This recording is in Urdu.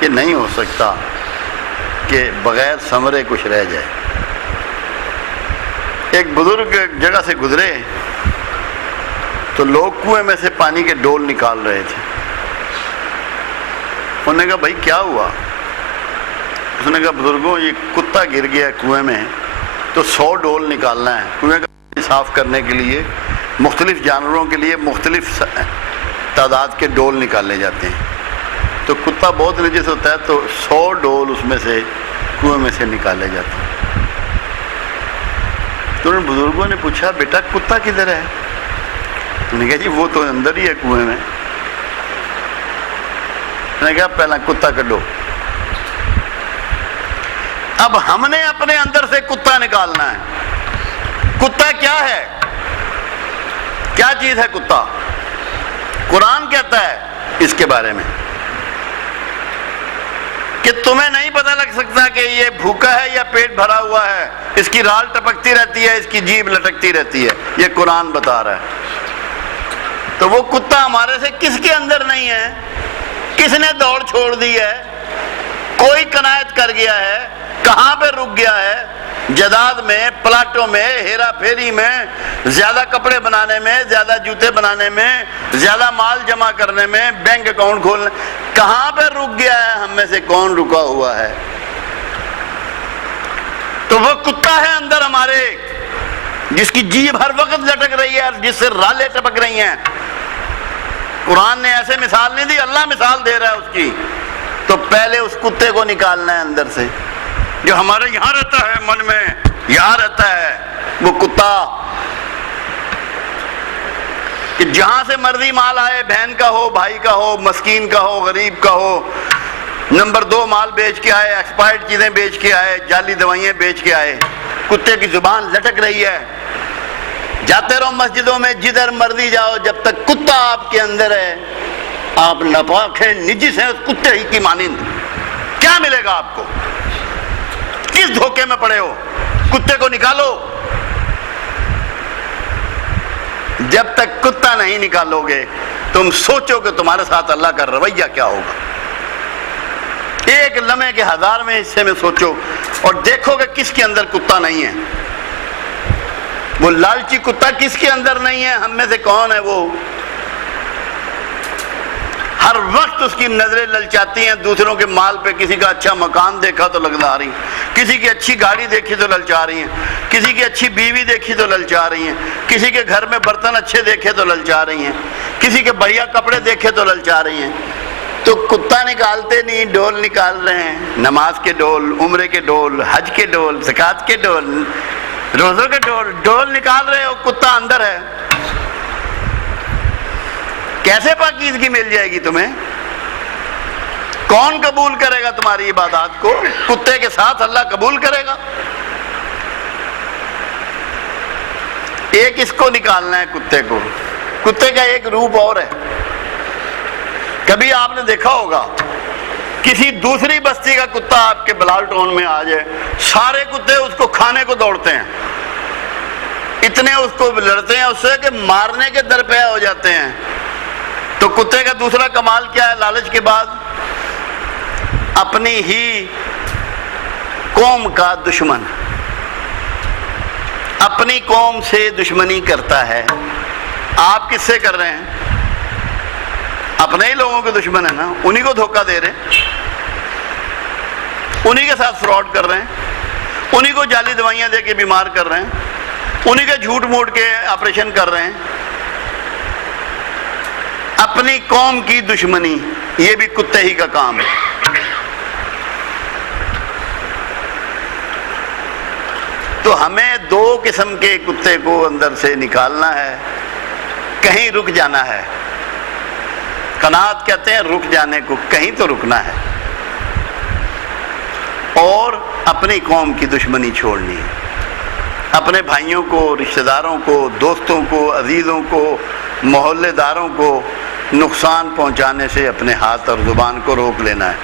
کہ نہیں ہو سکتا کہ بغیر ثمرے کچھ رہ جائے۔ ایک بزرگ ایک جگہ سے گزرے تو لوگ کنویں میں سے پانی کے ڈول نکال رہے تھے۔ انہوں نے کہا بھائی کیا ہوا؟ اس نے کہا بزرگوں یہ کتا گر گیا کنویں میں تو 100 ڈول نکالنا ہے۔ کنویں کا پانی صاف کرنے کے لیے مختلف جانوروں کے لیے مختلف تعداد کے ڈول نکالے جاتے ہیں، تو کتا بہت نجس ہوتا ہے تو 100 ڈول اس میں سے کنویں میں سے نکالے جاتے ہیں۔ تو ان بزرگوں نے پوچھا بیٹا کتا کدھر ہے؟ انہوں نے کہا جی وہ تو اندر ہی ہے کنویں میں۔ میں نے کہا پہلا کتا کڈو۔ اب ہم نے اپنے اندر سے کتا نکالنا ہے۔ کتا کیا ہے؟ کیا چیز ہے کتا؟ قرآن کہتا ہے اس کے بارے میں کہ تمہیں نہیں پتہ لگ سکتا کہ یہ بھوکا ہے یا پیٹ بھرا ہوا ہے، اس کی رال ٹپکتی رہتی ہے، اس کی جیب لٹکتی رہتی ہے، یہ قرآن بتا رہا ہے۔ تو وہ کتا ہمارے سے کس کے اندر نہیں ہے؟ کس نے دوڑ چھوڑ دی ہے؟ کوئی قناعت کر گیا ہے؟ کہاں پہ رک گیا ہے؟ جداد میں، پلاٹوں میں، ہیرا پھیری میں، زیادہ کپڑے بنانے میں، زیادہ جوتے بنانے میں، زیادہ مال جمع کرنے میں، بینک اکاؤنٹ کھولنے، کہاں پہ رک گیا ہے؟ ہم میں سے کون رکا ہوا ہے؟ تو وہ کتا ہے اندر ہمارے، جس کی جیب ہر وقت لٹک رہی ہے اور جس سے رالیں ٹپک رہی ہیں۔ قرآن نے ایسے مثال نہیں دی، اللہ مثال دے رہا ہے اس کی۔ تو پہلے اس کتے کو نکالنا ہے اندر سے، جو ہمارے یہاں رہتا ہے، من میں یہاں رہتا ہے وہ کتا، کہ جہاں سے مرضی مال آئے، بہن کا ہو، بھائی کا ہو، مسکین کا ہو، غریب کا ہو، نمبر 2 مال بیچ کے آئے، ایکسپائرڈ چیزیں بیچ کے آئے، جعلی دوائیاں بیچ کے آئے، کتے کی زبان لٹک رہی ہے۔ جاتے رہو مسجدوں میں، جدھر مرضی جاؤ، جب تک کتا آپ کے اندر ہے آپ ناپاک ہیں، نجس ہیں، اس کتے ہی کی مانند۔ کیا ملے گا آپ کو؟ کس دھوکے میں پڑے ہو؟ کتے کو نکالو۔ جب تک کتا نہیں نکالو گے تم سوچو کہ تمہارے ساتھ اللہ کا رویہ کیا ہوگا۔ ایک لمحے کے 1000ویں حصے میں سوچو اور دیکھو کہ کس کے اندر کتا نہیں ہے۔ وہ لالچی کتا کس کے اندر نہیں ہے؟ ہم میں سے کون ہے وہ؟ ہر وقت اس کی نظریں للچاتی ہیں دوسروں کے مال پہ۔ کسی کا اچھا مکان دیکھا تو للچا رہی ہیں، کسی کی اچھی گاڑی دیکھی تو للچا رہی ہیں، کسی کی اچھی بیوی دیکھی تو للچا رہی ہیں، کسی کے گھر میں برتن اچھے دیکھے تو للچا رہی ہیں، کسی کے بڑھیا کپڑے دیکھے تو للچا رہی ہیں۔ تو کتا نکالتے نہیں، ڈول نکال رہے ہیں، نماز کے ڈول، عمرے کے ڈول، حج کے ڈول، زکوٰۃ کے ڈول، روزوں کے ڈول نکال رہے ہو، کتا اندر ہے۔ کیسے پاکیزگی مل جائے گی تمہیں؟ کون قبول کرے گا تمہاری عبادات کو؟ کتے کے ساتھ اللہ قبول کرے گا؟ ایک اس کو نکالنا ہے، کتے کو۔ کتے کا ایک روپ اور ہے۔ کبھی آپ نے دیکھا ہوگا کسی دوسری بستی کا کتا آپ کے بلال ٹون میں آ جائے، سارے کتے اس کو کھانے کو دوڑتے ہیں، اتنے اس کو لڑتے ہیں اس سے کہ مارنے کے درپے ہو جاتے ہیں۔ تو کتے کا دوسرا کمال کیا ہے لالچ کے بعد؟ اپنی ہی قوم کا دشمن، اپنی قوم سے دشمنی کرتا ہے۔ آپ کس سے کر رہے ہیں؟ اپنے ہی لوگوں کے دشمن ہیں نا، انہی کو دھوکہ دے رہے ہیں، انہی کے ساتھ فراڈ کر رہے ہیں، انہی کو جعلی دوائیاں دے کے بیمار کر رہے ہیں، انہی کے جھوٹ موٹ کے آپریشن کر رہے ہیں۔ اپنی قوم کی دشمنی یہ بھی کتے ہی کا کام ہے۔ تو ہمیں 2 قسم کے کتے کو اندر سے نکالنا ہے، کہیں رک جانا ہے۔ قناعت کہتے ہیں رک جانے کو، کہیں تو رکنا ہے، اور اپنی قوم کی دشمنی چھوڑنی ہے۔ اپنے بھائیوں کو، رشتہ داروں کو، دوستوں کو، عزیزوں کو، محلے داروں کو نقصان پہنچانے سے اپنے ہاتھ اور زبان کو روک لینا ہے۔